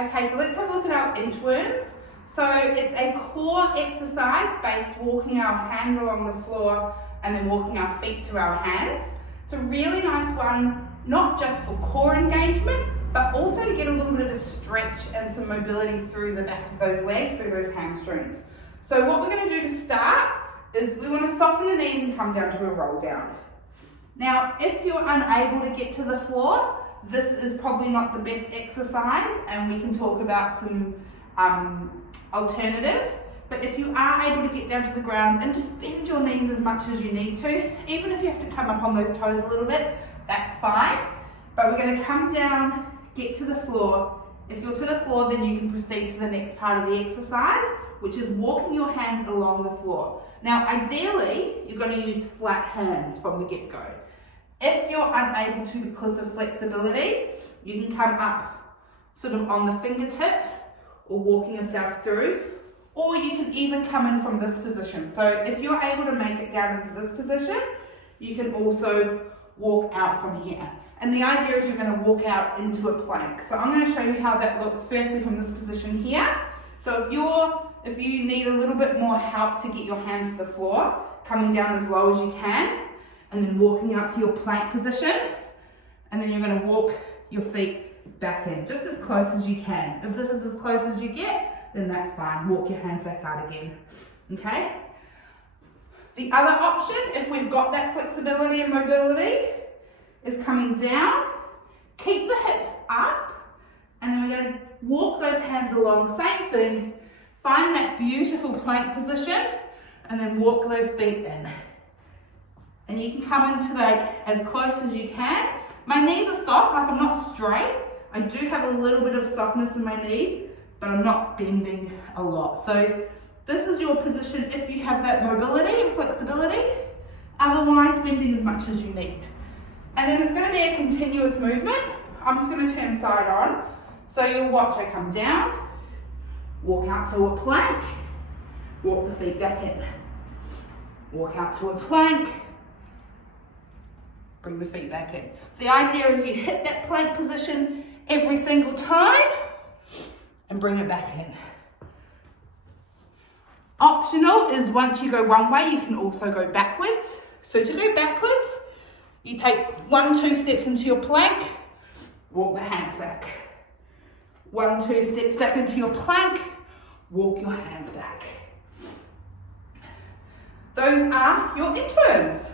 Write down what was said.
Okay, so let's have a look at our inchworms. So it's a core exercise based walking our hands along the floor and then walking our feet to our hands. It's a really nice one, not just for core engagement, but also to get a little bit of a stretch and some mobility through the back of those legs, through those hamstrings. So what we're going to do to start is we want to soften the knees and come down to a roll down. Now, if you're unable to get to the floor, this is probably not the best exercise, and we can talk about some alternatives. But if you are able to get down to the ground and just bend your knees as much as you need to, even if you have to come up on those toes a little bit, that's fine. But we're going to come down, get to the floor. If you're to the floor, then you can proceed to the next part of the exercise, which is walking your hands along the floor. Now, ideally, you're going to use flat hands from the get-go. If you're unable to because of flexibility, you can come up sort of on the fingertips or walking yourself through, or you can even come in from this position. So if you're able to make it down into this position, you can also walk out from here. And the idea is you're going to walk out into a plank. So I'm going to show you how that looks firstly from this position here. So if you need a little bit more help to get your hands to the floor, coming down as low as you can, and then walking out to your plank position, and then you're going to walk your feet back in, just as close as you can. If this is as close as you get, then that's fine. Walk your hands back out again, okay? The other option, if we've got that flexibility and mobility, is coming down, keep the hips up, and then we're going to walk those hands along, same thing, find that beautiful plank position, and then walk those feet in. And you can come into like as close as you can. My knees are soft, like I'm not straight. I do have a little bit of softness in my knees, but I'm not bending a lot. So this is your position if you have that mobility and flexibility. Otherwise, bending as much as you need. And then it's going to be a continuous movement. I'm just going to turn side on. So you'll watch I come down, walk out to a plank, walk the feet back in. Walk out to a plank, bring the feet back in. The idea is you hit that plank position every single time and bring it back in. Optional is once you go one way, you can also go backwards. So to go backwards, you take 1-2 steps into your plank, walk the hands back. 1-2 steps back into your plank, walk your hands back. Those are your inchworms.